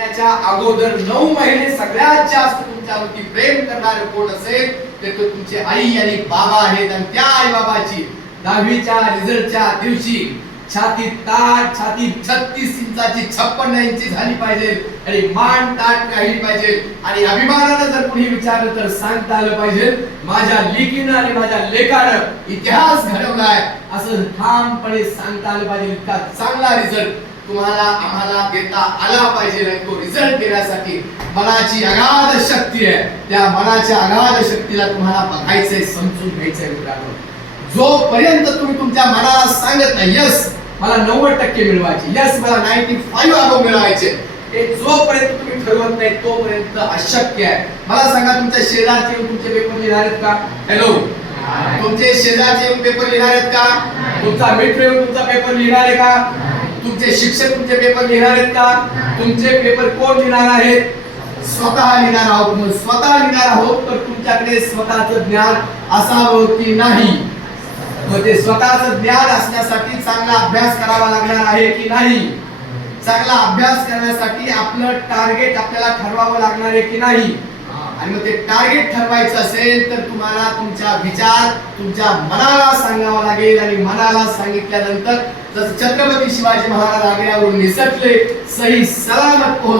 येण्याच्या अगोदर 9 महिने सगळ्यात जास्त तुमच्यावरती प्रेम करणारे कोण असेल ते तो तुमचे आई आणि बाबा आहेत. आणि त्या आई बाबाची 10वीच्या रिझल्टच्या दिवशी छाती ताट, छाती 36 इंचाची 56 इंची झाली पाहिजे आणि मान ताट राहिली पाहिजे. आणि अभिमानानं जर कुणी विचारलं तर सांगता आलं पाहिजे माझ्या लेकीनं आणि माझ्या लेकानं इतिहास घडवलाय असं ठामपणे सांगता आलं पाहिजे. इतका चांगला रिझल्ट तुम्हाला आम्हाला देता आला पाहिजे. आणि तो रिझल्ट देण्यासाठी मनाची अगाध शक्ती आहे. त्या मनाच्या अगाध शक्तीला तुम्हाला बघायचंय, समजून घ्यायचंय मित्रांनो. जोपर्यंत तुम्ही तुमच्या मनाला सांगत नाही यस मला 90% मिळवायचे, यस मला 95 अबोव मिळवायचे, हे जोपर्यंत तुम्ही ठरवत नाही तोपर्यंत अशक्य आहे. मला सांगा तुमच्या शेजारचे येऊन तुमचे पेपर लिहिणार आहेत का? हॅलो, तुमचे शेजारचे येऊन पेपर लिहिणार आहेत का? तुमचा मित्र येऊन तुमचा पेपर लिहिणार आहे का? तुमचे शिक्षक तुमचे पेपर लिहिणार आहेत का? तुमचे पेपर कोण लिहिणार आहेत? स्वतः लिहिणार आहोत. मग स्वतः लिहिणार आहोत तर तुमच्याकडे स्वतःचं ज्ञान असावं की नाही? मग ते स्वतःचं ज्ञान असण्यासाठी चांगला अभ्यास करावा लागणार आहे की नाही? चांगला अभ्यास करण्यासाठी आपलं टार्गेट आपल्याला ठरवावं लागणार आहे की नाही? आणि मग ते टार्गेट ठरवायचं असेल तर तुम्हाला तुमच्या विचार तुमच्या मनाला सांगावा लागेल. आणि मनाला सांगितल्यानंतर जसं छत्रपती शिवाजी महाराज आग्र्यावरून निसटले सही सलामत